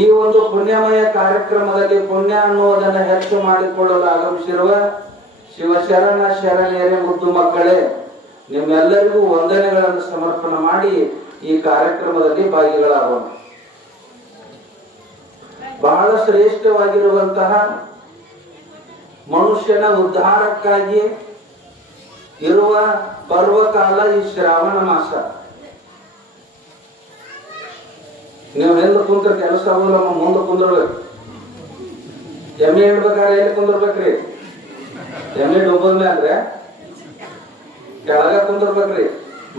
ಈ ಒಂದು ಪುಣ್ಯಮಯ ಕಾರ್ಯಕ್ರಮದಲ್ಲಿ ಪುಣ್ಯ ಅನ್ನುವುದನ್ನು ಹೆಚ್ಚು ಮಾಡಿಕೊಳ್ಳಲು ಆಗಮಿಸಿರುವ ಶಿವಶರಣ ಶರಣೆಯರೇ ಮುದ್ದು ಮಕ್ಕಳೇ, ನಿಮ್ಮೆಲ್ಲರಿಗೂ ವಂದನೆಗಳನ್ನು ಸಮರ್ಪಣೆ ಮಾಡಿ ಈ ಕಾರ್ಯಕ್ರಮದಲ್ಲಿ ಭಾಗಿಗಳಾಗೋಣ. ಬಹಳ ಶ್ರೇಷ್ಠವಾಗಿರುವಂತಹ ಮನುಷ್ಯನ ಉದ್ಧಾರಕ್ಕಾಗಿ ಇರುವ ಪರ್ವಕಾಲ ಈ ಶ್ರಾವಣ ಮಾಸ. ನೀವು ಎಂದು ಕುಂತ್ರ ಕೆಲಸ ಆಗೋಲ್ಲ, ಮುಂದೆ ಕುಂದಿರ್ಬೇಕು. ಎಮ್ಮೆ ಇಡ್ಬೇಕಾದ್ರೆ ಎಲ್ಲಿ ಕುಂದಿರ್ಬೇಕ್ರಿ? ಎಮ್ಮೆ ಡೊಬ್ಬದ ಮ್ಯಾಲ್ರೆ ಕೆಳಗ ಕುಂದಿರ್ಬೇಕ್ರಿ.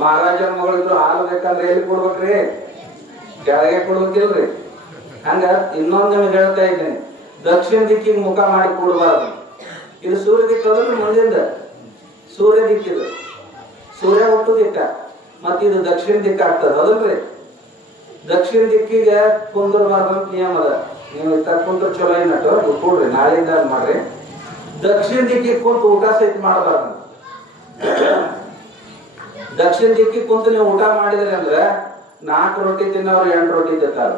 ಮಹಾರಾಜನ ಮಗಳಿದ್ರು ಹಾಲು ಬೇಕಂದ್ರೆ ಎಲ್ಲಿ ಕೊಡ್ಬೇಕ್ರಿ? ಕೆಳಗೆ ಕೊಡ್ಬೇಕಿಲ್ರಿ. ಹಂಗ ಇನ್ನೊಂದು ನಿಮಗೆ ಹೇಳ್ತಾ ಇದ್ದೇನೆ, ದಕ್ಷಿಣ ದಿಕ್ಕಿಗೆ ಮುಖ ಮಾಡಿ ಕೂಡಬಾರ್ದು. ಇದು ಸೂರ್ಯ ದಿಕ್ಕು ಅಂದ್ರೆ ಮುಂದಿಂದ ಸೂರ್ಯ ದಿಕ್ಕಿದು, ಸೂರ್ಯ ಹುಟ್ಟು ದಿಕ್ಕ, ಮತ್ತ ಇದು ದಕ್ಷಿಣ ದಿಕ್ಕ ಆಗ್ತದ ಹೌದಲ್ರಿ? ದಕ್ಷಿಣ ದಿಕ್ಕಿಗೆ ಕುಂದಿರಬಾರ್ದು ಅಂತ ನಿಯಮ ಅದ. ನೀವು ಇತ್ತ ಕುಂದ್ರ ಚಲೋ ಏನಟ್ಟು ಕೊಡ್ರಿ, ನಾಳೆಯಿಂದ ಮಾಡ್ರಿ. ದಕ್ಷಿಣ ದಿಕ್ಕಿಗೆ ಕುಂತು ಊಟ ಸಹಿತ ಮಾಡಬಾರ್ದು. ದಕ್ಷಿಣ ದಿಕ್ಕಿಗೆ ಕುಂತು ನೀವು ಊಟ ಮಾಡಿದ್ರಿ ಅಂದ್ರೆ 4 ರೊಟ್ಟಿ ತಿನ್ನೋರು 8 ರೊಟ್ಟಿ ತಿಂತಾರ.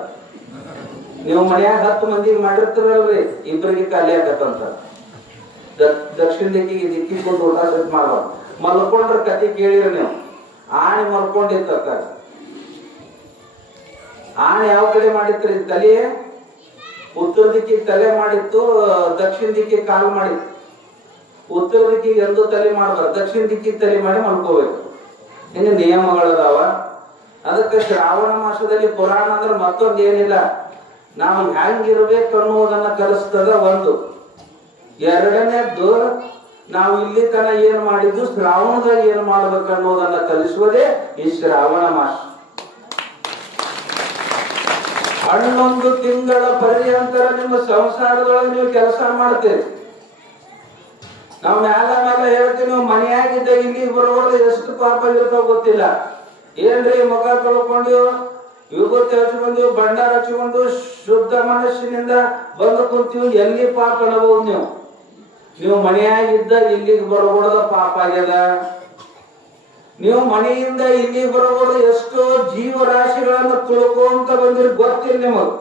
ನೀವು ಮನ್ಯಾಗ 10 ಮಂದಿಗೆ ಮಾಡಿರ್ತೀರಲ್ರಿ, ಇಬ್ಬರಿಗೆ ಖಾಲಿ ಆಗತ್ತಂತ. ದಕ್ಷಿಣ ದಿಕ್ಕಿಗೆ ಕುಂತು ಊಟ ಸಹಿತ ಮಾಡಬಾರ್ದು. ಮಲ್ಕೊಂಡ್ರ ಕತಿ ಕೇಳಿರಿ ನೀವು. ಆಣಿ ಮಲ್ಕೊಂಡಿತ್ತ, ಆಣಿ ಯಾವ ಕಡೆ ಮಾಡಿತ್ರಿ? ತಲೆ ಉತ್ತರ ದಿಕ್ಕಿಗೆ ತಲೆ ಮಾಡಿತ್ತು, ದಕ್ಷಿಣ ದಿಕ್ಕಿಗೆ ಕಾಲು ಮಾಡಿತ್ತು. ಉತ್ತರ ದಿಕ್ಕಿಗೆ ಎಂದು ತಲೆ ಮಾಡಬಾರ್ದು, ದಕ್ಷಿಣ ದಿಕ್ಕಿಗೆ ತಲೆ ಮಾಡಿ ಮಲ್ಕೋಬೇಕು. ಹಿಂಗೆ ನಿಯಮಗಳದಾವ. ಅದಕ್ಕೆ ಶ್ರಾವಣ ಮಾಸದಲ್ಲಿ ಪುರಾಣ ಅಂದ್ರೆ ಮತ್ತೊಂದು ಏನಿಲ್ಲ, ನಾವು ಹೆಂಗಿರ್ಬೇಕು ಅನ್ನುವುದನ್ನ ಕಲಿಸ್ತದ ಒಂದು. ಎರಡನೇದ್ದು, ನಾವು ಇಲ್ಲಿ ತನ ಏನ್ ಮಾಡಿದ್ದು ಶ್ರಾವಣದಾಗ ಏನ್ ಮಾಡ್ಬೇಕು ಅನ್ನೋದನ್ನ ಕಲಿಸುವುದೇ ಈ ಶ್ರಾವಣ ಮಾಸ. 11 ತಿಂಗಳ ಪರ್ಯಂತರ ನಿಮ್ಮ ಸಂಸಾರದೊಳಗೆ ನೀವು ಕೆಲಸ ಮಾಡ್ತೀರಿ. ನಾವು ಮ್ಯಾಲ ಹೇಳ್ತೀವಿ, ನೀವು ಮನೆಯಾಗಿದ್ದ ಇಲ್ಲಿ ಬರೋದು ಎಷ್ಟು ಪಾಪ ಇರ್ತಾವ ಗೊತ್ತಿಲ್ಲ. ಏನ್ರಿ ಮುಖ ತೊಳ್ಕೊಂಡು ವಿಭೂತಿ ಹಚ್ಕೊಂಡು ಭಂಡಾರ ಹಚ್ಕೊಂಡು ಶುದ್ಧ ಮನಸ್ಸಿನಿಂದ ಬಂದು ಕುಂತೀವಿ, ಎಲ್ಲಿ ಪಾಪ ಅನ್ಬಹುದು ನೀವು? ನೀವು ಮನೆಯಾಗಿದ್ದ ಇಲ್ಲಿಗೆ ಬರಬಹುದ ಪಾಪ ಆಗ್ಯದ. ನೀವು ಮನೆಯಿಂದ ಇಲ್ಲಿಗೆ ಬರಬಹುದು, ಎಷ್ಟೋ ಜೀವರಾಶಿಗಳನ್ನು ತುಳ್ಕೊಂತ ಬಂದಿರಿ ಗೊತ್ತಿಲ್ಲ ನಿಮಗ್.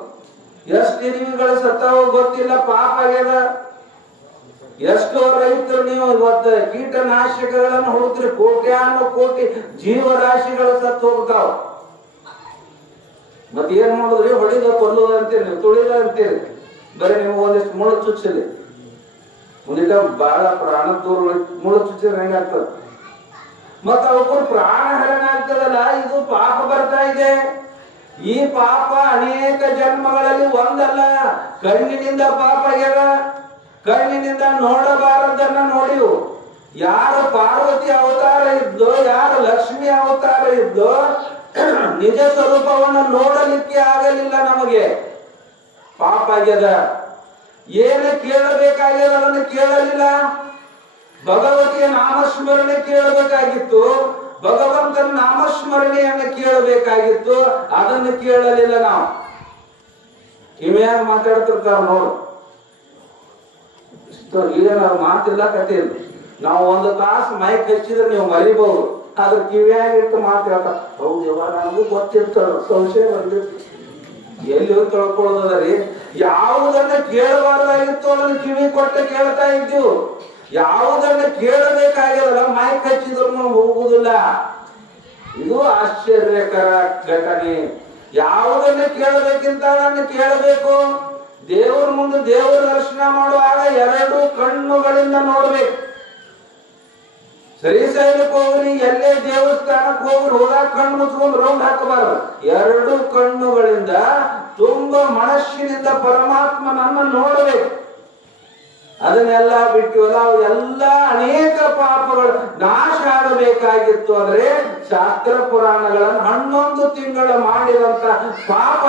ಎಷ್ಟು ಇರುವಿಗಳು ಸತ್ತಾವ ಗೊತ್ತಿಲ್ಲ, ಪಾಪ ಆಗ್ಯದ. ಎಷ್ಟೋ ರೈತರು ನೀವು ಇವತ್ತು ಕೀಟನಾಶಕಗಳನ್ನು ಹುಡುಕ್ರಿ, ಕೋಟ್ಯಾನು ಕೋಟಿ ಜೀವರಾಶಿಗಳು ಸತ್ತು ಹೋಗ್ತಾವ. ಮತ್ತೆ ಏನ್ ಮಾಡುದ್ರಿ? ಹೊಡಿದ ಕೊಲ್ಲುದ ಅಂತೀರಿ, ನೀವು ತುಳಿದ ಅಂತೀರಿ. ಬರೀ ನೀವು ಒಂದಿಷ್ಟು ಮುಳ್ಳು ಚುಚ್ಚಲಿ, ಒಂದಿಟ ಬಹಳ ಪ್ರಾಣ ದೂರ ಮುಳ್ಳು ಚುಚ್ಚಿದ್ರೆ ಹೆಂಗಾಗ್ತದ? ಮತ್ತ ಅವಕ್ಕೂ ಪ್ರಾಣ ಹರಣ ಆಗ್ತದಲ್ಲ, ಇದು ಪಾಪ ಬರ್ತಾ ಇದೆ. ಈ ಪಾಪ ಅನೇಕ ಜನ್ಮಗಳಲ್ಲಿ ಒಂದಲ್ಲ, ಕಣ್ಣಿನಿಂದ ಪಾಪ ಆಗ್ಯಾರ. ಕಣ್ಣಿನಿಂದ ನೋಡಬಾರದನ್ನ ನೋಡಿವು. ಯಾರು ಪಾರ್ವತಿ ಅವತಾರ ಇದ್ದೋ, ಯಾರು ಲಕ್ಷ್ಮಿ ಅವತಾರ ಇದ್ದೋ, ನಿಜ ಸ್ವರೂಪವನ್ನು ನೋಡಲಿಕ್ಕೆ ಆಗಲಿಲ್ಲ. ನಮಗೆ ಪಾಪ ಆಗ್ಯದ. ಏನು ಕೇಳಬೇಕಾಗ್ಯದ ಅದನ್ನು ಕೇಳಲಿಲ್ಲ. ಭಗವತಿಯ ನಾಮಸ್ಮರಣೆ ಕೇಳಬೇಕಾಗಿತ್ತು, ಭಗವಂತನ ನಾಮಸ್ಮರಣೆಯನ್ನು ಕೇಳಬೇಕಾಗಿತ್ತು, ಅದನ್ನು ಕೇಳಲಿಲ್ಲ. ನಾವು ಕಿವಿಯಾಗ ಮಾತಾಡ್ತಿರ್ತಾರ ನೋಡು, ಈಗ ಮಾತಿಲ್ಲ ಕತೆ ಇಲ್ಲ. ನಾವು 1 ತಾಸು ಮೈಕ್ ಹಚ್ಚಿದ್ರೆ ನೀವು ಮರಿಬಹುದು, ಆದ್ರೆ ಕಿವಿಯಾಗ ಇಟ್ಟು ಮಾತಾಡ್ತ ಹೌದು ಇವಾಗ ನಮಗೂ ಗೊತ್ತಿರ್ತಾರ, ಸಂಶಯ ಬಂದಿರ್ತ. ಎಲ್ಲಿ ಹೋಗಿ ತೊಳ್ಕೊಳ್ಳೋದ್ರಿ? ಯಾವುದನ್ನ ಕೇಳಬಾರ್ದಾಗಿತ್ತು ಅದನ್ನ ಕಿವಿ ಕೊಟ್ಟು ಕೇಳ್ತಾ ಇದ್ದೀವಿ. ಯಾವುದನ್ನ ಕೇಳಬೇಕಾಗಿಲ್ಲ ಮೈಕ್ ಹಚ್ಚಿದ್ರು ಹೋಗುದಿಲ್ಲ. ಇದು ಆಶ್ಚರ್ಯಕರ ಘಟನೆ. ಯಾವುದನ್ನ ಕೇಳಬೇಕಿಂತ ಅದನ್ನು ಕೇಳಬೇಕು. ದೇವರ ಮುಂದೆ ದೇವರ ದರ್ಶನ ಮಾಡುವಾಗ 2 ಕಣ್ಣುಗಳಿಂದ ನೋಡ್ಬೇಕು. ಶ್ರೀಶೈಲಕ್ಕೆ ಹೋಗ್ರಿ, ಎಲ್ಲೇ ದೇವಸ್ಥಾನಕ್ಕೆ ಹೋಗ್ರಿ, ಹೋದಾಗ ಕಣ್ಣು ಮುಚ್ಕೊಂಡು ರೌಂಡ್ ಹಾಕಬಾರದು. 2 ಕಣ್ಣುಗಳಿಂದ ತುಂಬಾ ಮನಸ್ಸಿನಿಂದ ಪರಮಾತ್ಮನನ್ನು ನೋಡಬೇಕು. ಅದನ್ನೆಲ್ಲ ಬಿಟ್ಟು ಎಲ್ಲ ಅನೇಕ ಪಾಪಗಳು ನಾಶ ಆಗಬೇಕಾಗಿತ್ತು. ಅಂದ್ರೆ ಶಾಸ್ತ್ರ ಪುರಾಣಗಳನ್ನು 11 ತಿಂಗಳು ಮಾಡಿದಂತ ಪಾಪ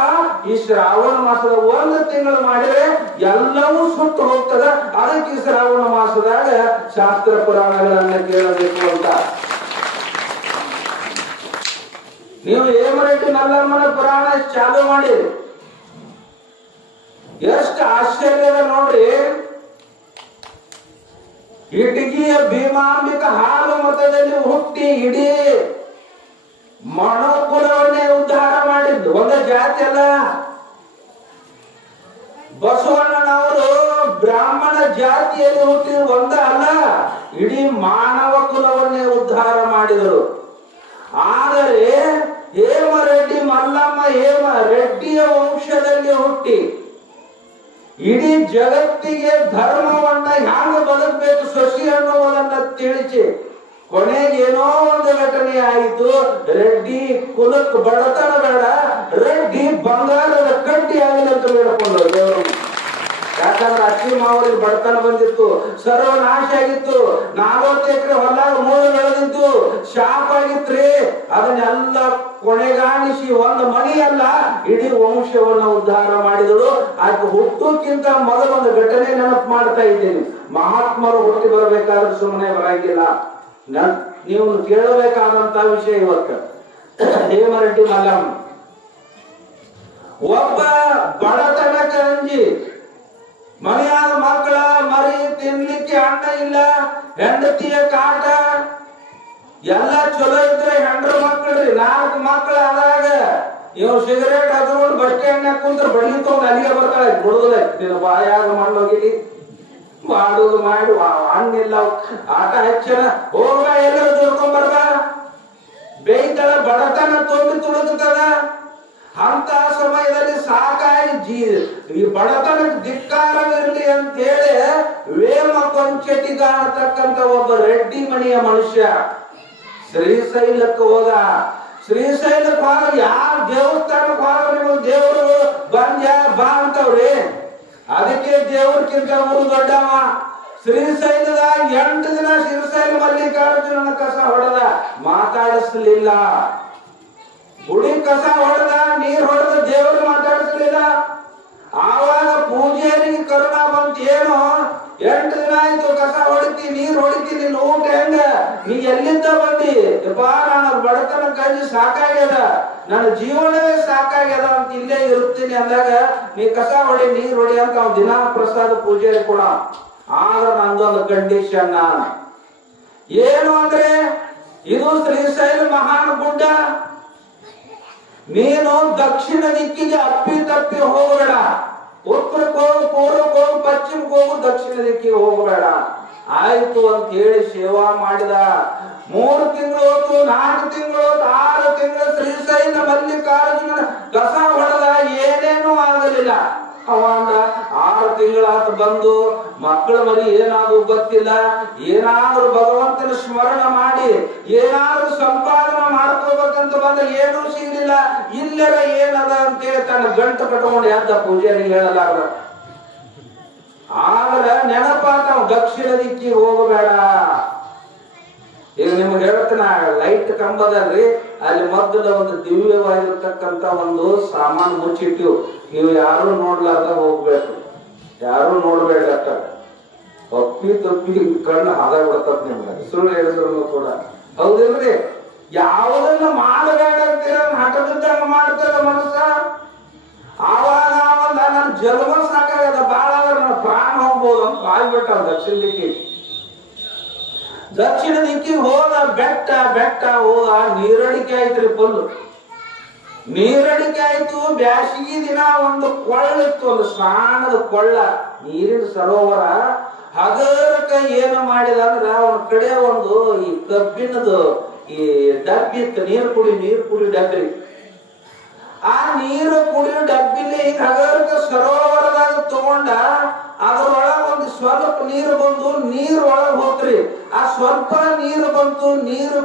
ಈ ಶ್ರಾವಣ ಮಾಸದ 1 ತಿಂಗಳು ಮಾಡಿದ್ರೆ ಎಲ್ಲವೂ ಸುಟ್ಟು ಹೋಗ್ತದ. ಅದಕ್ಕೆ ಈ ಶ್ರಾವಣ ಮಾಸದಾಗ ಶಾಸ್ತ್ರ ಪುರಾಣಗಳನ್ನ ಕೇಳಬೇಕು ಅಂತ. ನೀವು ಹೇಮರೆಡ್ಡಿ ಮಲ್ಲಮ್ಮನ ಪುರಾಣ ಚಾಲು ಮಾಡಿರಿ, ಎಷ್ಟು ಆಶ್ಚರ್ಯದ ನೋಡ್ರಿ. ಇಟಗಿಯ ಭೀಮಾಂಬಿಕ ಹಾಲು ಮತದಲ್ಲಿ ಹುಟ್ಟಿ ಇಡೀ ಮಣಕುಲವನ್ನೇ ಉದ್ಧಾರ ಮಾಡಿದ್ದು. ಒಂದು ಜಾತಿ ಅಲ್ಲ, ಬಸವಣ್ಣನವರು ಬ್ರಾಹ್ಮಣ ಜಾತಿಯಲ್ಲಿ ಹುಟ್ಟಿದ ಒಂದ ಅಲ್ಲ, ಇಡೀ ಮಾನವ ಕುಲವನ್ನೇ ಉದ್ಧಾರ ಮಾಡಿದರು. ಆದರೆ ಹೇಮರೆಡ್ಡಿ ಮಲ್ಲಮ್ಮ ರೆಡ್ಡಿಯ ವಂಶದಲ್ಲಿ ಹುಟ್ಟಿ ಇಡೀ ಜಗತ್ತಿಗೆ ಧರ್ಮವನ್ನ ಹ್ಯಾಂಗ ಬದುಕಬೇಕು ಸೊಸಿ ಅನ್ನುವುದನ್ನ ತಿಳಿಸಿ ಕೊನೆಗೇನೋ ಒಂದು ಘಟನೆ ಆಯಿತು. ರೆಡ್ಡಿ ಕುಲಕ್ಕೆ ಬಡತನ ಬೇಡ, ರೆಡ್ಡಿ ಬಂಗಾರದ ಕಡ್ಡಿ ಆಗಲಿ ಅಂತ ಬೇಡ್ಕೊಂಡು ದೇವರು. ಯಾಕಂದ್ರೆ ಅಕ್ಕಿ ಮಾವರಿಗೆ ಬಡತನ ಬಂದಿತ್ತು, ಸರ್ವನಾಶ ಆಗಿತ್ತು, 40 ಎಕರೆ ಹೊಲ ಮೂಳು ಬೆಳೆದಿತ್ತು, ಶಾಪ್ ಆಗಿತ್ರಿ. ಅದನ್ನೆಲ್ಲ ಕೊನೆಗಾಣಿಸಿ ಒಂದು ಮನಿ ಅಲ್ಲ ಇಡೀ ವಂಶವನ್ನ ಉದ್ಧಾರ ಮಾಡಿದಳು. ಆಕೆ ಹುಟ್ಟೋಕ್ಕಿಂತ ಮೊದಲು ಒಂದು ಘಟನೆ ನೆನಪು ಮಾಡ್ತಾ ಇದ್ದೀನಿ. ಮಹಾತ್ಮರು ಹುಟ್ಟಿ ಬರಬೇಕಾದ್ರೆ ಸುಮ್ಮನೆ ಬರಂಗಿಲ್ಲ. ನೀವು ಕೇಳಬೇಕಾದಂತ ವಿಷಯ ಇವತ್ತು. ಹೇಮರೆಡ್ಡಿ ಮಲ್ಲಮ್ಮ ಒಬ್ಬ ಬಡತನಕ್ಕೆ ಅಂಜಿ ಮನೆಯಾದ ಮಕ್ಕಳ ಮರಿ ತಿನ್ಲಿಕ್ಕೆ ಅನ್ನ ಇಲ್ಲ, ಹೆಂಡತಿಯ ಕಾಟ ಎಲ್ಲ ಚಲೋ ಇದ್ರೆ ಹೆಂಡ್ರ ಮಕ್ಕಳ್ರಿ 4 ಮಕ್ಕಳು ಆದಾಗ ಇವ್ ಸಿಗರೇಟ್ ಹಚ್ಕೊಂಡು ಬಸ್ ಸ್ಟ್ಯಾಂಡ್ ಕುಂತ್ರ ಬಡ್ಲಿ ತಗೊಂಡು ಅಲ್ಲಿಗೆ ಬರ್ತಾಳೆ. ಬಿಡುದಿಲ್ಲ, ನೀನು ಬಾಯಾಗ ಮಣ್ಣೋಗಿಲಿ ಮಾಡುದು ಮಾಡಿ ಹಣ್ಣಿಲ್ಲ ಆಟ ಹೆಚ್ಚನ ಹೋಗ ಎಲ್ಲರೂ ಜೋಡ್ಕೊಂಡ್ ಬರ್ಬ ಬೇಯ್ತಾಳ. ಬಡತನ ತುಂಬಿ ತುಳುಕ್ತದ. ಅಂತ ಸಮಯದಲ್ಲಿ ಸಾಕಾಗಿ ಈ ಬಡತನಕ್ಕೆ ಧಿಕ್ಕಾರವಿರಲಿ ಅಂತ ಹೇಳಿ ವೇಮ ಕೊಂಚಟಿಗ ಅನ್ನತಕ್ಕಂತ ಒಬ್ಬ ರೆಡ್ಡಿ ಮನೆಯ ಮನುಷ್ಯ ಶ್ರೀಶೈಲಕ್ಕೆ ಹೋದ. ಶ್ರೀಶೈಲಕ್ಕೆ ಹೋಗ ಯಾವ ದೇವಸ್ಥಾನಕ್ಕೆ ಹೋಗ ನೀವು ದೇವರು ಬಾ ಅಂತವ್ರಿ. ಅದಕ್ಕೆ ದೇವ್ರಕ್ಕಿಂತ ಊರು ದೊಡ್ಡವ. ಶ್ರೀಶೈಲದಾಗ 8 ದಿನ ಶ್ರೀಶೈಲ ಮಲ್ಲಿಕಾರ್ಜುನನ ಕಸ ಹೊಡೆದ, ಮಾತಾಡಿಸ್ಲಿಲ್ಲ. ಗುಡಿ ಕಸ ಹೊಡೆದ, ನೀರ್ ಹೊಡೆದ, ದೇವರು ಮಾತಾಡಿಸ್ಲಿಲ್ಲ. ಆವಾಗ ಪೂಜಾರಿಗೆ ಕರುಣಾ ಬಂತ. ಏನು 8 ದಿನ ಆಯ್ತು ಕಸ ಹೊಡಿತಿ, ನೀರ್ ಹೊಡಿತಿ, ನಿನ್ ಊಟ ಹೆಂಗ, ನೀ ಎಲ್ಲಿಂದ ಬಂದಿ? ಯಪ್ಪಾ ನಾನು ಬಡತನ ಕಂಜಿ ಸಾಕಾಗ್ಯದ, ನನ್ನ ಜೀವನವೇ ಸಾಕಾಗ್ಯದ ಅಂತ ಇಲ್ಲೇ ಇರುತ್ತೀನಿ ಅಂದಾಗ ನೀ ಕಸ ಹೊಡಿ ನೀರ್ ಹೊಡಿ ಅಂತ ಅವ್ನ ದಿನಾ ಪ್ರಸಾದ ಪೂಜಾರಿ ಕೊಡ. ಆದ್ರೆ ನಂದೊಂದು ಕಂಡೀಷನ್ ಏನು ಅಂದ್ರೆ ಇದು ಶ್ರೀಶೈಲ ಮಹಾನ್ ಗುಡ್ಡ, ನೀನು ದಕ್ಷಿಣ ದಿಕ್ಕಿಗೆ ಅಪ್ಪಿ ತಪ್ಪಿ ಹೋಗಬೇಡ. ಉತ್ತರಕ್ಕೆ ಹೋಗು, ಪೂರ್ವಕ್ಕೆ ಹೋಗು, ಪಶ್ಚಿಮಕ್ಕೆ ಹೋಗು, ದಕ್ಷಿಣ ದಿಕ್ಕಿಗೆ ಹೋಗಬೇಡ. ಆಯ್ತು ಅಂತ ಹೇಳಿ ಸೇವಾ ಮಾಡಿದ. 3 ತಿಂಗಳು ಹೋತು, 4 ತಿಂಗಳು ಹೋತು, 6 ತಿಂಗಳು ಶ್ರೀಶೈಲ ಮಲ್ಲಿಕಾರ್ಜುನ ಕಸ ಹೊಡೆದ, ಏನೇನೂ ಆಗಲಿಲ್ಲ. ಅವಂದ 6 ತಿಂಗಳಾತ ಬಂದು ಮಕ್ಕಳ ಮರಿ ಏನಾದ್ರು ಗೊತ್ತಿಲ್ಲ. ಏನಾದ್ರೂ ಭಗವಂತನ ಸ್ಮರಣ ಮಾಡಿ ಏನಾದ್ರೂ ಸಂಪಾದನೆ ಮಾಡ್ಕೋಬೇಕಂತ ಬಂದ್ರೆ ಏನೂ ಸಿಗ್ಲಿಲ್ಲ. ಇಲ್ಲರ ಏನದ ಅಂತೇಳಿ ತನ್ನ ಗಂಟು ಕಟ್ಕೊಂಡು ಎದ್ದ ಪೂಜಾರಿಗೆ ಹೇಳಲಾರ. ಆದ್ರೆ ನೆನಪಾತ ದಕ್ಷಿಣ ದಿಕ್ಕಿಗೆ ಹೋಗಬೇಡ. ಈಗ ನಿಮ್ಗೆ ಹೇಳ್ತಾನ ಲೈಟ್ ಕಂಬದಲ್ಲಿ ಅಲ್ಲಿ ಮದ್ದದ ಒಂದು ದಿವ್ಯವಾಗಿರ್ತಕ್ಕಂತ ಒಂದು ಸಾಮಾನು ಮುಚ್ಚಿಟ್ಟು ನೀವು ಯಾರು ನೋಡ್ಲಾರ್ದ ಹೋಗ್ಬೇಕು, ಯಾರು ನೋಡ್ಬೇಕಂತ. ಒಪ್ಪಿ ತಪ್ಪಿ ಕಣ್ಣು ಹಾದ ಬಿಡ್ತದ ನಿಮ್ಗೆ, ಸುಳ್ಳು ಹೇಳಿದ್ರು ಕೂಡ. ಹೌದಿಲ್ರಿ? ಯಾವುದನ್ನ ಮಾಡಬೇಡ ಅಂತೀರ ಹಠದಿದ್ದಂಗ ಮಾಡ್ತದ ಮನಸ್ಸ. ಆವಾಗ ನನ್ನ ಜನ್ಮ ಸಾಕಾಗದ, ಬಾಳ ನನ್ನ ಪ್ರಾಣ ಹೋಗ್ಬೋದು ಅಂತ ಆಗ್ಬಿಟ್ಟ ದಕ್ಷಿಣ ದಿಕ್ಕಿಗೆ. ದಕ್ಷಿಣ ದಿಕ್ಕಿಗೆ ಹೋದ, ಬೆಟ್ಟ ಹೋದ, ನೀರಡಿಕೆ ಆಯ್ತ್ರಿ ಫುಲ್. ನೀರಡಿಕೆ ಆಯ್ತು. ಬ್ಯಾಸಿಗೆ ದಿನ ಒಂದು ಕೊಳ್ಳಿತ್ತು, ಒಂದು ಸಣ್ಣದ ಕೊಳ್ಳ, ನೀರಿನ ಸರೋವರ. ಹಗರಕ ಏನು ಮಾಡಿದ ಅಂದ್ರ ಒಂದ್ ಕಡೆ ಒಂದು ಈ ಕಬ್ಬಿನದು ಈ ಡಬ್ಬಿ ಇತ್ತು, ನೀರು ಕುಡಿ ಡಬ್ಬಿ. ಆ ನೀರು ಕುಡಿಯೋ ಡಬ್ಬಿಲಿ ಹಗರಕ ಸರೋವರದಾಗ ತಗೊಂಡ, ಅದ್ರೊಳಗ ಒಂದು ಸ್ವಲ್ಪ ನೀರು ಬಂದು ನೀರ್ ಒಳಗ್ ಹೋಗ್ರಿ. ಆ ಸ್ವಲ್ಪ ನೀರು ಬಂತು, ನೀರು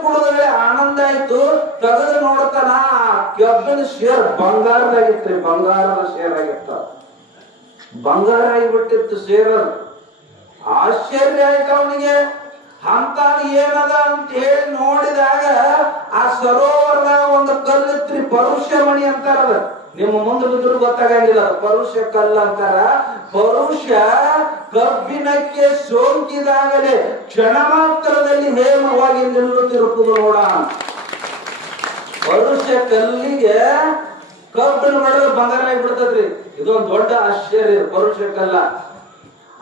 ಕುಡದ್ರೆ ಆನಂದ ಆಯ್ತು. ತೆಗೆದು ನೋಡ್ತಾನ ಕಬ್ಬಿನ ಶೇರ್ ಬಂಗಾರದಾಗಿತ್ರಿ, ಬಂಗಾರದ ಶೇರ್ ಆಗಿತ್ತ, ಬಂಗಾರ ಆಗಿಬಿಟ್ಟಿತ್ತು ಶೇರ್. ಆಶ್ಚರ್ಯ ಆಯ್ತು ಅವನಿಗೆ. ಅಂತ ಏನದ ಅಂತ ಹೇಳಿ ನೋಡಿದಾಗ ಆ ಸರೋವರದಾಗ ಒಂದು ಕಲ್ಲಿತ್ರಿ, ಪರುಷ ಮಣಿ ಅಂತಾರದ. ನಿಮ್ಮ ಮುಂದೆ ಬಿದ್ರು ಗೊತ್ತಾಗಂಗಿಲ್ಲ, ಪರುಷ ಕಲ್ಲು ಅಂತಾರ. ಪರುಷ ಕಬ್ಬಿನಕ್ಕೆ ಸೋಂಕಿದಾಗಲೇ ಕ್ಷಣ ಮಾತ್ರದಲ್ಲಿ ಹೇಮವಾಗಿ ನಿಲ್ಲುತ್ತಿರುವುದು ನೋಡ. ಪರುಷ ಕಲ್ಲಿಗೆ ಕಬ್ಬಿನ ಮಾಡಿದ್ರೆ ಬಂಗಾರ ಆಗಿಬಿಡ್ತದ್ರಿ. ಇದೊಂದು ದೊಡ್ಡ ಆಶ್ಚರ್ಯ. ಪರುಷ ಕಲ್ಲ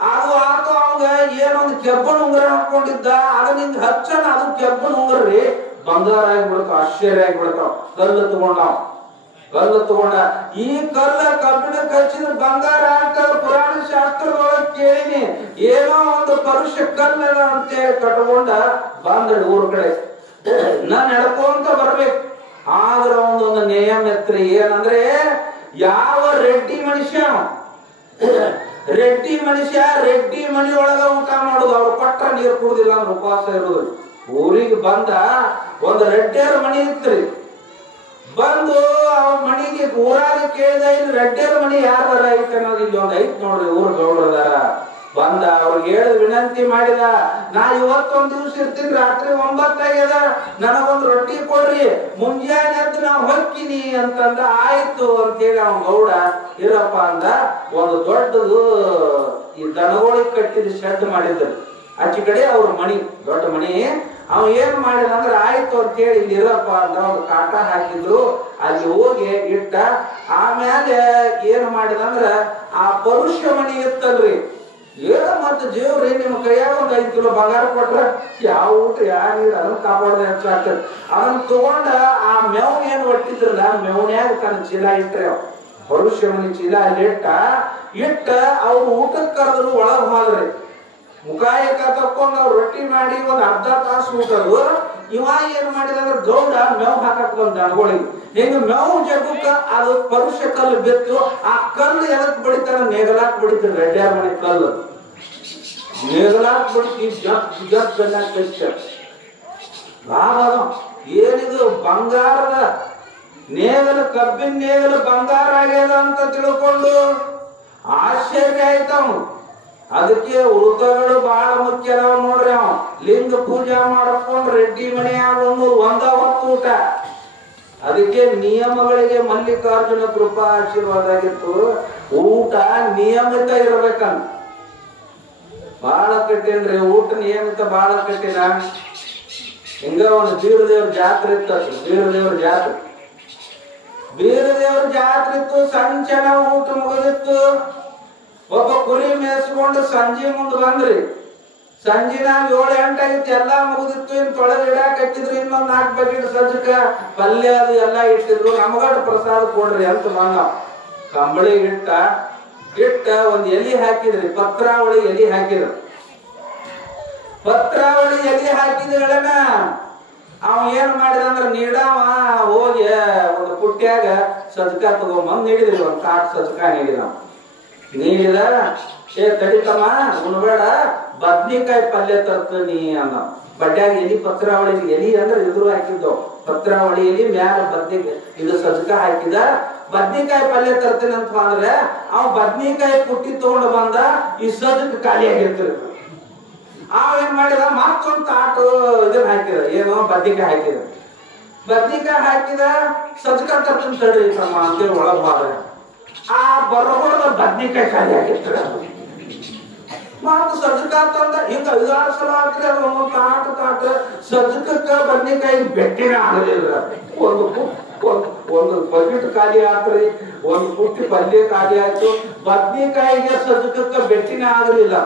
ಅದು ಆತು. ಅವಾಗ ಏನೊಂದು ಕೆಬ್ಬನ ಉಂಗುರ ಹಾಕೊಂಡಿದ್ದ, ಅದನ್ನ ಹಿಂಗ್ ಹಚ್ಚನ, ಅದು ಕೆಬ್ಬನ ಉಂಗುರ್ರಿ ಬಂಗಾರ ಆಗಿಬಿಡ್ತಾವ, ಆಶ್ಚರ್ಯ ಆಗಿಬಿಡ್ತಾವ. ಕಲ್ಲು ತಗೊಂಡಾವ್ ಕಲ್ಲು ತಗೊಂಡ. ಈ ಕಲ್ಲ ಕಬ್ಬಿಣ ಕಚ್ಚಿದ ಬಂಗಾರ ಅಂತ ಪುರಾಣ ಶಾಸ್ತ್ರದೊಳಗೆ ಕೇಳಿನಿ. ಏನೋ ಒಂದು ಪರುಷ ಕಲ್ಲದ ಅಂತೇಳಿ ಕಟ್ಕೊಂಡ ಬಂದ ಊರ್ ಕಡೆ. ನಾನ್ ನಡ್ಕೊಂತ ಬರ್ಬೇಕು. ಆದ್ರ ಒಂದೊಂದು ನಿಯಮ ಎತ್ರಿ. ಏನಂದ್ರೆ ಯಾವ ರೆಡ್ಡಿ ಮನುಷ್ಯ ರೆಡ್ಡಿ ಮನೆಯೊಳಗ ಊಟ ಮಾಡುದು. ಅವ್ರು ಪಟ್ಟ ನೀರು ಕುಡುದಿಲ್ಲ ಅಂದ್ರೆ ಉಪವಾಸ ಇರುದು. ಊರಿಗೆ ಬಂದ ಒಂದು ರೆಡ್ಡಿಯರ ಮನಿ ಇತ್ರಿ. ಬಂದು ಅವ್ರ ಮನಿಗೆ ಊರಾಗ ಕೇಳಿದ, ಇಲ್ಲಿ ರೆಡ್ಡಿಯರ ಮನಿ ಯಾರ ಐತೆ ಅನ್ನೋದು ಇಲ್ಲಿ ಒಂದ್ ಐತ್ ನೋಡ್ರಿ, ಊರ್ ಗೌಡ್ರದಾರ. ಬಂದ ಅವ್ರಿಗೆ ಹೇಳಿ ವಿನಂತಿ ಮಾಡಿದ, ನಾ ಇವತ್ತೊಂದ್ ದಿವ್ಸ ಇರ್ತೀನಿ, ರಾತ್ರಿ 9 ಆಗ್ಯದ, ನನಗೊಂದು ರೊಟ್ಟಿ ಕೊಡ್ರಿ, ಮುಂಜಾನೆ ಎದ್ದು ನಾ ಹೊಕ್ಕಿನಿ ಅಂತಂದ. ಆಯ್ತು ಅಂತೇಳಿ ಅವ್ನ ಗೌಡ ಇರಪ್ಪ ಅಂದ. ಒಂದು ದೊಡ್ಡದು ಈ ದನಗಳಿಗೆ ಕಟ್ಟಿದ ಶೆಡ್ ಮಾಡಿದ್ರು. ಆಚೆ ಕಡೆ ಅವ್ರ ಮನಿ, ದೊಡ್ಡ ಮನಿ. ಅವ ಏನ್ ಮಾಡಿದ ಅಂದ್ರೆ ಆಯ್ತು ಅಂತೇಳಿ ಇಲ್ಲಿ ಇರಪ್ಪ ಅಂದ. ಒಂದು ಕಾಟ ಹಾಕಿದ್ರು, ಅಲ್ಲಿ ಹೋಗಿ ಇಟ್ಟ. ಆಮೇಲೆ ಏನ್ ಮಾಡಿದ ಅಂದ್ರ ಆ ಪರುಷ ಮನಿ ಇತ್ತಲ್ರಿ, ಏನ ಮತ್ತ ಜೀವ್ರಿ ನಿಮ್ ಕೈಯಾಗ ಒಂದ್ 5 ಕಿಲೋ ಬಂಗಾರ ಕೊಟ್ರ ಯಾವ ಊಟ ಯಾವ ನೀರು ಅದನ್ನ ಕಾಪಾಡೋದು ಹೆಚ್ಚಾಗ್ತದೆ. ಅದನ್ನ ತಗೊಂಡ ಆ ಮೇವ್ ಏನ್ ಒಟ್ಟಿದ್ರಲ್ಲ, ಮೇವ್ನ್ಯಾಗ ತನ್ನ ಚೀಲ ಇಟ್ರಿ. ಪರುಷ ಮನಿ ಚೀಲ ಅಲ್ಲಿ ಇಟ್ಟ ಅವ್ರು ಊಟಕ್ಕೆ ಕರೆದ್ರು. ಒಳಗ್ ಹೋದ್ರಿ. ಮುಖಾಯಕ ತಕ್ಕೊಂಡ್ ಅವ್ರು ರೊಟ್ಟಿ ಮಾಡಿ ಒಂದ್ ಅರ್ಧ ತಾಸು ಊಟದು. ಇವ ಏನ್ ಮಾಡಿದ ಅಂದ್ರೆ ಗೌಡ ಮೇವ್ ಹಾಕಕ್ ಬಂದ ದನಗಳಿಗೆ. ಹಿಂಗ ಮೇವು ಜಗಕ್ಕ ಅದು ಪರುಷ ಕಲ್ಲು ಬಿತ್ತು. ಆ ಕಲ್ಲು ಎದಕ್ ಬಡಿತಾರ, ನೇಗಲಾಕ್ ಬಡಿತಾರ. ರೆಡ್ಡಿಯಾರ ಮನೆ ಕಲ್ಲು ನೇಗಲಾಕ್ ಬಡಿತಿ ಜಗ್ ಏನಿದು ಬಂಗಾರದ ನೇಗಲು, ಕಬ್ಬಿನ ನೇಗಲು ಬಂಗಾರ ಆಗ್ಯದ ಅಂತ ತಿಳ್ಕೊಂಡು ಆಶ್ಚರ್ಯ ಆಯ್ತವ್. ಅದಕ್ಕೆ ಉಳುಕಗಳು ಬಹಳ ಮುಖ್ಯ ಅದಾವ ನೋಡ್ರಿ. ಅವ ಲಿಂಗ ಪೂಜಾ ಮಾಡ್ಕೊಂಡು ರೆಡ್ಡಿ ಮನೆಯಾಗ ಒಂದ ಹೊತ್ತು ಊಟ. ಅದಕ್ಕೆ ನಿಯಮಗಳಿಗೆ ಮಲ್ಲಿಕಾರ್ಜುನ ಕೃಪಾ ಆಶೀರ್ವಾದ ಆಗಿತ್ತು. ಊಟ ನಿಯಮಿತ ಇರ್ಬೇಕಂತ ಬಹಳ ಕಟ್ಟಿನ್ರಿ. ಊಟ ನಿಯಮಿತ ಬಹಳ ಕಟ್ಟಿನ. ಹಿಂಗ ಒಂದು ಬೀರದೇವ್ರ ಜಾತ್ರೆ ಇತ್ತು. ಬೀರದೇವ್ರ ಜಾತ್ರೆ ಇತ್ತು. ಸಂಚನ ಊಟ ಮುಗಿದಿತ್ತು. ಒಬ್ಬ ಕುರಿ ಮೇಯಿಸ್ಕೊಂಡು ಸಂಜೆ ಮುಂದೆ ಬಂದ್ರಿ. ಸಂಜಿನಾಗ 7-8 ಆಗಿತ್ತು. ಎಲ್ಲಾ ಮುಗಿದಿತ್ತು. ಇನ್ ತೊಳೆದು ಇಡಾಕ್ ಇಟ್ಟಿದ್ರು. ಇನ್ನೊಂದ್ 4 ಬಕೆಟ್ ಸಜ್ಜಕ ಪಲ್ಯ ಅದು ಎಲ್ಲಾ ಇಟ್ಟಿದ್ರು. ನಮಗಟ್ಟು ಪ್ರಸಾದ ಕೊಡ್ರಿ ಅಂತ ಬಂದ. ಕಂಬಳಿ ಇಟ್ಟ ಒಂದ್ ಎಲಿ ಹಾಕಿದ್ರಿ. ಪತ್ರಾವಳಿ ಎಲಿ ಹಾಕಿದ್ರು. ಪತ್ರಾವಳಿ ಎಲಿ ಹಾಕಿದ್ರಳನ ಅವ ಏನ್ ಮಾಡಿದ ಅಂದ್ರ ನೀಡಾವ ಹೋಗಿ ಒಂದು ಪುಟ್ಟ್ಯಾಗ ಸಜ್ಜಕ ತಗೊಂಬಂದ್ ನೀಡಿದ್ರಿ. ಒಂದ್ ಕಾಟ್ ಸಜ್ಜಕ ನೀಡಿದ. ತಡಿತಮ್ಮ ಉಣ್ಬೇಡ, ಬದ್ನಿಕಾಯಿ ಪಲ್ಯ ತರ್ತೀನಿ ಅನ್ನ. ಬಡ್ಯಾಗ ಎಲಿ ಪತ್ರಾವಳಿ ಎಲಿ ಅಂದ್ರೆ ಇದ್ರು ಹಾಕಿದ್ದವು. ಪತ್ರಾವಳಿ ಎಲಿ ಮ್ಯಾಲ ಬದ್ನಿಕಾಯಿ ಇದು ಸಜ್ಜಕ ಹಾಕಿದ. ಬದ್ನಿಕಾಯಿ ಪಲ್ಯ ತರ್ತೀನಿ ಅಂತ ಅಂದ್ರೆ ಅವ ಬದ್ನಿಕಾಯಿ ಪುಟ್ಟಿ ತಗೊಂಡು ಬಂದ. ಈ ಸಜ್ಜಕ ಖಾಲಿ ಆಗಿರ್ತೀರಿ. ಏನ್ ಮಾಡಿದ, ಮತ್ತೊಂದು ತಾಟು ಇದನ್ನ ಹಾಕಿದ. ಏನು ಬದ್ನಿಕಾಯಿ ಹಾಕಿದ. ಸಜ್ಜಕ ತರ್ತೀನಿ ತಡ್ರಿ ತಮ್ಮ ಅಂತೇಳಿ ಒಳಗ್ ಬಾರ. ಆ ಬರೋದ ಬದ್ನಿಕಾಯಿ ಖಾಲಿ ಆಗಿರ್ತಾರ. ಮತ್ತ ಸಜ್ಜಕ ತಂದ. ಹಿಂಗ 5-6 ಸಲ ಹಾಕ್ರಿ. ಅದು ಒಂದೊಂದು ತಾಟ ಸಜ್ಜಕಕ್ಕ ಬದ್ನಿಕಾಯಿ ಬೆಟ್ಟಿನ ಆಗಲಿಲ್ಲ. ಒಂದು ಬಕೆಟ್ ಖಾಲಿ ಆತ್ರಿ. ಒಂದು ಪುಟ್ಟಿ ಪಲ್ಯ ಖಾಲಿ ಆಯ್ತು. ಬದ್ನಿಕಾಯಿಗೆ ಸಜ್ಜಕಕ್ಕ ಬೆಟ್ಟಿನ ಆಗಲಿಲ್ಲ.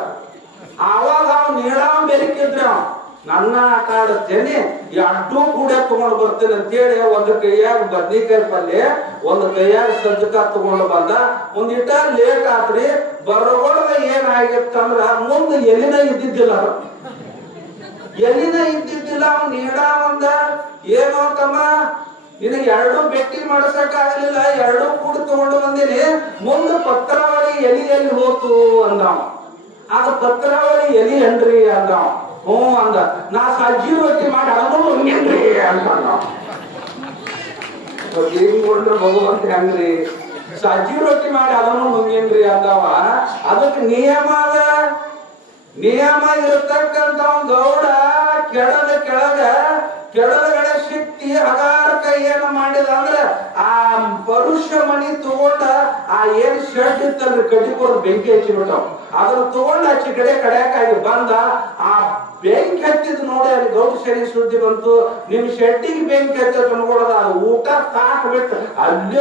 ಆವಾಗ ಅವ್ ನೀಡಾವ ಬೆರಕಿದ್ರ ನನ್ನ ಆಟ ಆಡುತ್ತೇನೆ, ಅಡ್ಡು ಕೂಡ ತಗೊಂಡು ಬರ್ತೇನೆ ಅಂತೇಳಿ ಒಂದು ಕೈಯಾಗ ಬದ್ನಿಕಾಯಿ ಪಲ್ಯ, ಒಂದು ಕೈಯಾಗ ಸಜ್ಜಕ ತಗೊಂಡು ಬಂದ. ಒಂದಿಟ್ಟ ಲೇಟ್ ಆತ್ರಿ. ಬರೋದ ಏನಾಗಿತ್ತಂದ್ರ ಮುಂದೆ ಎಲಿನ ಇದ್ದಿದ್ದಿಲ್ಲ. ಅವ್ನು ನೀಡಾವಂದ, ಏನೋ ತಮ್ಮ ನಿನಗೆ 2 ಬೆಟ್ಟಿ ಮಾಡ್ಸಕ್ ಆಗ್ಲಿಲ್ಲ, 2 ಕೂಡ ತಗೊಂಡು ಬಂದಿನಿ. ಮುಂದೆ ಪತ್ರಾವಳಿ ಎಲಿ ಹೋತು ಅಂದ. ಅದು ಪತ್ರಾವಳಿ ಎಲಿ ಏನ್ರಿ ಅಂದ. ಹ್ಞೂ ಅಂದ. ನಾ ಸಜ್ಜಿ ರೊಟ್ಟಿ ಮಾಡಿ ಅದನ್ನು ನುಂಗೇನ್ರಿ ಅಂತ ಹಿಂಗೊಂಡ್ರೆ ಭಗವಂತ ಹೆಂಗ್ರಿ. ಸಜ್ಜಿ ರೊಟ್ಟಿ ಮಾಡಿ ಅದನ್ನು ನುಂಗೇನ್ರಿ ಅಂದವ. ಅದಕ್ಕೆ ನಿಯಮ ಇರತಕ್ಕಂತ ಗೌಡ ಕೆಳಗಡೆ ಸಿಟ್ಟಿ ಹಗಾರಕ ಏನು ಮಾಡಿದ ಅಂದ್ರೆ ಆ ಪರುಷ ಮನಿ ತಗೊಂಡ ಆ ಏನ್ ಶೆಡ್ ಇತ್ತಲ್ರಿ, ಕಟ್ಟಿಕೊಂಡು ಬೆಂಕಿ ಹಚ್ಚಿಬಿಟ್ಟವ್. ಅದನ್ನ ತಗೊಂಡ ಆಚೆ ಕಡೆಯಾಗಿ ಬಂದ. ಆ ಬೆಂಕಿ ಹಚ್ಚಿದ್ ನೋಡಿ ಅಲ್ಲಿ ಗೌಡ ಸರಿ ಸುದ್ದಿ ಬಂತು. ನಿಮ್ ಶೆಡ್ಡಿಗೆ ಬೆಂಕಿ ಹಚ್ಚೋದು ಅನ್ಕೊಡದ ಊಟ ತಾಟ್ ಬಿಟ್ಟು ಅಲ್ಲಿ